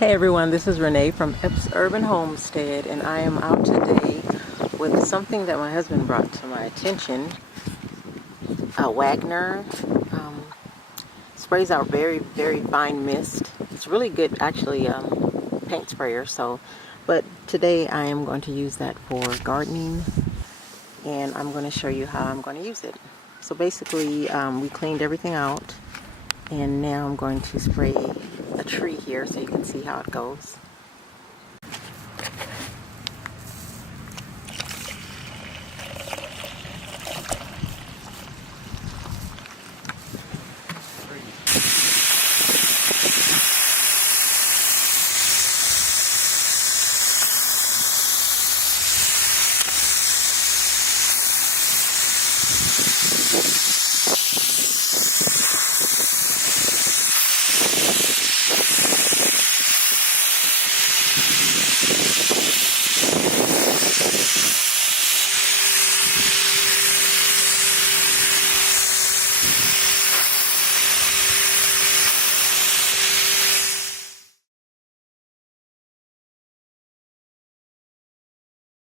Hey everyone, this is Renee from Epps Urban Homestead, and I am out today with something that my husband brought to my attention. A Wagner sprays out very fine mist. It's really good actually paint sprayer. But today I am going to use that for gardening, and I'm going to show you how I'm going to use it. So basically we cleaned everything out, and now I'm going to spray a tree here so you can see how it goes.